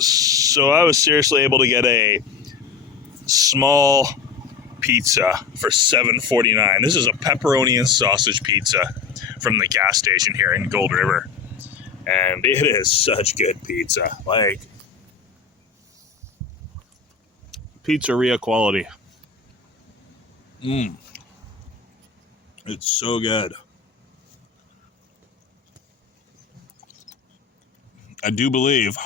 So I was seriously able to get a small pizza for $7.49. This is a pepperoni and sausage pizza from the gas station here in Gold River. And it is such good pizza. Like, pizzeria quality. It's so good. I do believe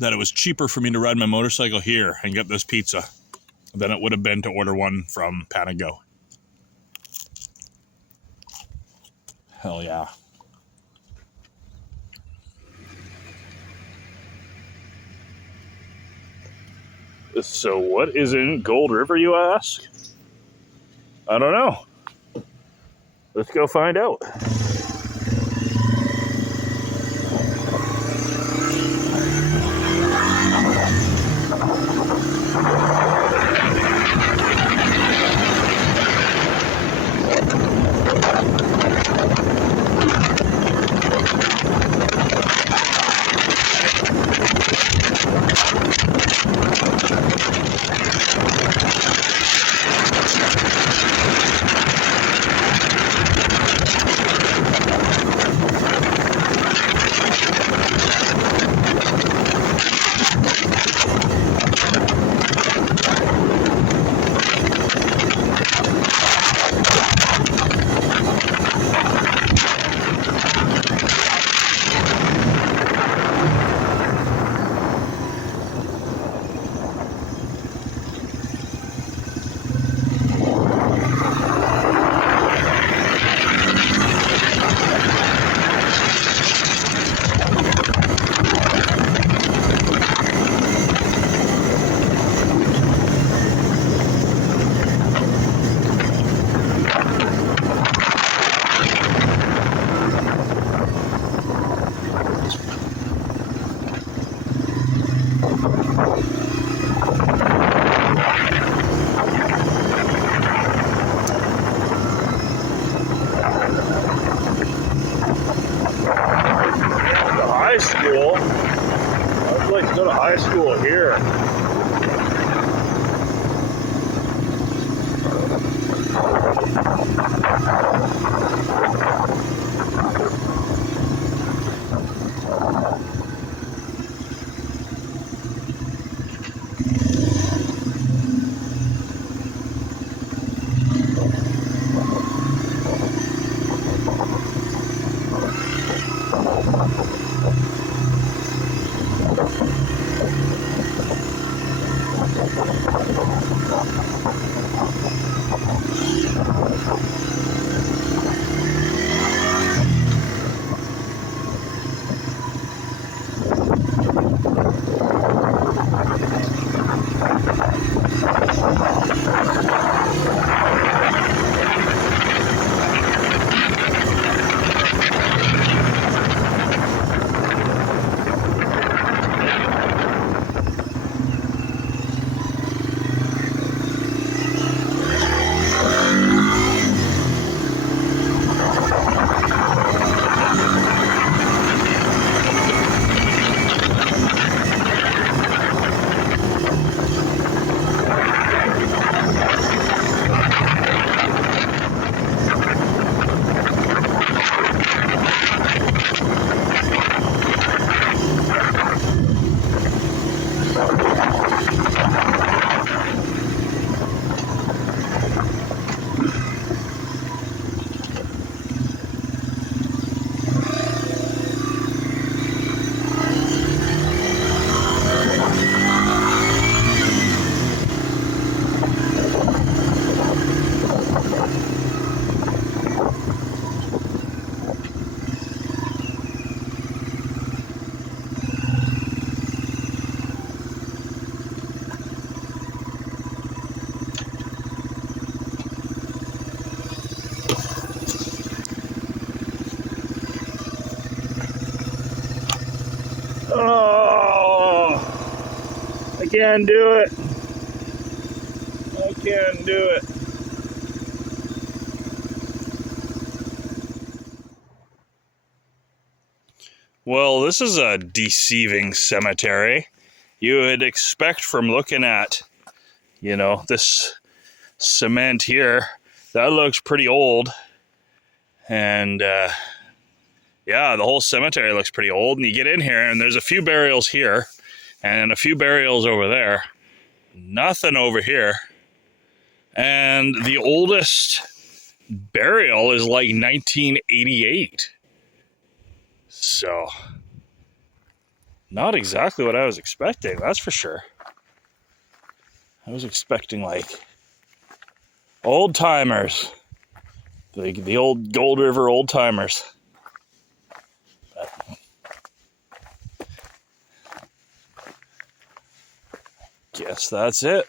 that it was cheaper for me to ride my motorcycle here and get this pizza than it would have been to order one from Panago. Hell yeah. So what is in Gold River, you ask? I don't know. Let's go find out. School. I would like to go to high school here. Oh, I can't do it. I can't do it. Well, this is a deceiving cemetery. You would expect from looking at, this cement here, that looks pretty old. And yeah, the whole cemetery looks pretty old. And you get in here and there's a few burials here and a few burials over there. Nothing over here. And the oldest burial is like 1988. So, not exactly what I was expecting, that's for sure. I was expecting like old timers, like the old Gold River old timers. Guess that's it.